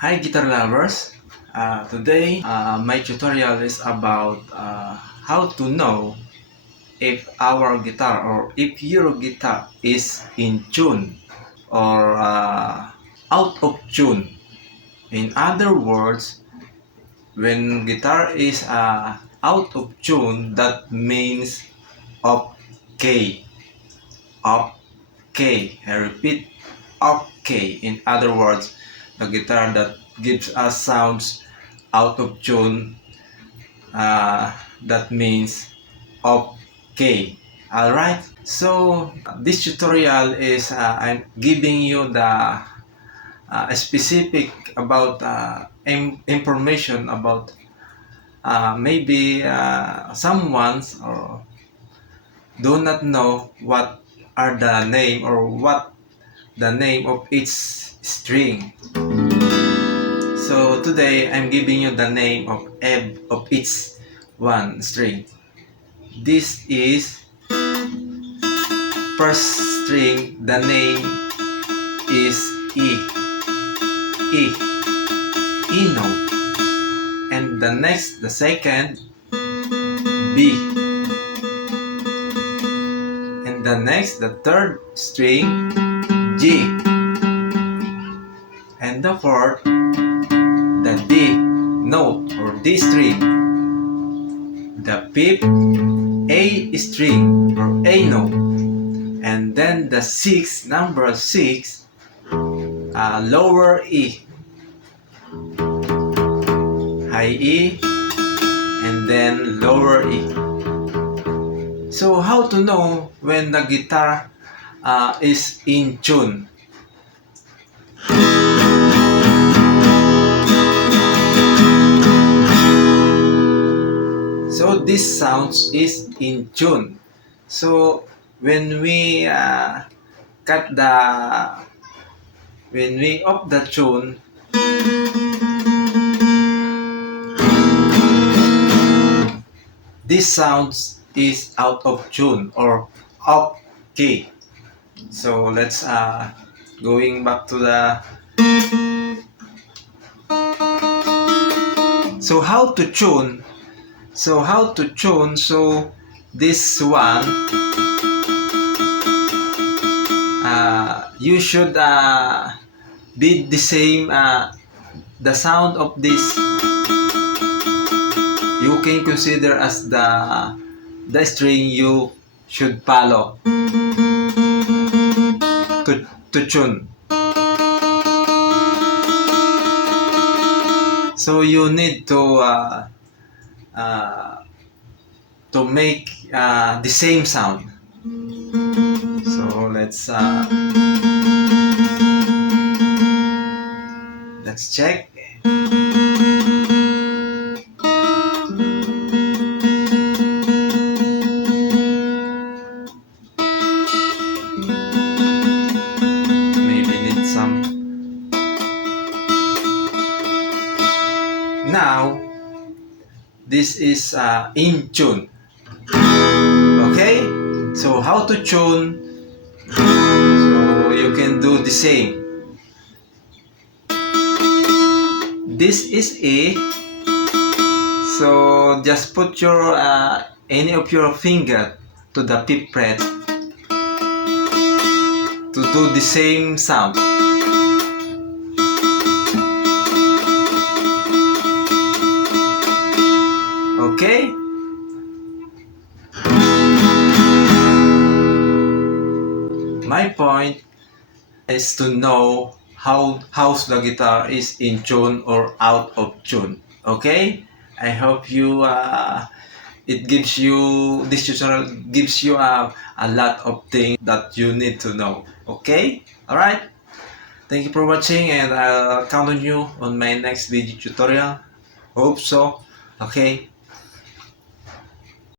Hi guitar lovers! Today my tutorial is about how to know if our guitar or if your guitar is in tune or out of tune. In other words, when guitar is out of tune, that means off key. Off key. I repeat, off key. In other words, the guitar that gives us sounds out of tune, that means okay. Alright, so this tutorial is I'm giving you the specific about information about maybe someone's or do not know what are the name or what the name of each string. So today I'm giving you the name of each one string. This is first string, the name is E. E. E note. And the second, B. And the third string, G. And the fourth, the D note or D string. The fifth, A string or A note. And then the sixth, number 6, lower E. High E and then lower E. So how to know when the guitar is in tune? So this sounds is in tune. So when we up the tune, this sounds is out of tune or off key. So let's going back to the how to tune. So this one you should be the same the sound of this you can consider as the string you should follow to tune. So you need to make the same sound. So let's check. Maybe need some. Now this is in tune. Okay, so how to tune? So you can do the same. This is A. So just put your any of your finger to the 5th fret to do the same sound. Okay? My point is to know how the guitar is in tune or out of tune. Okay? I hope you this tutorial gives you a lot of things that you need to know. Okay? Alright? Thank you for watching and I'll count on you on my next video tutorial. Hope so. Okay?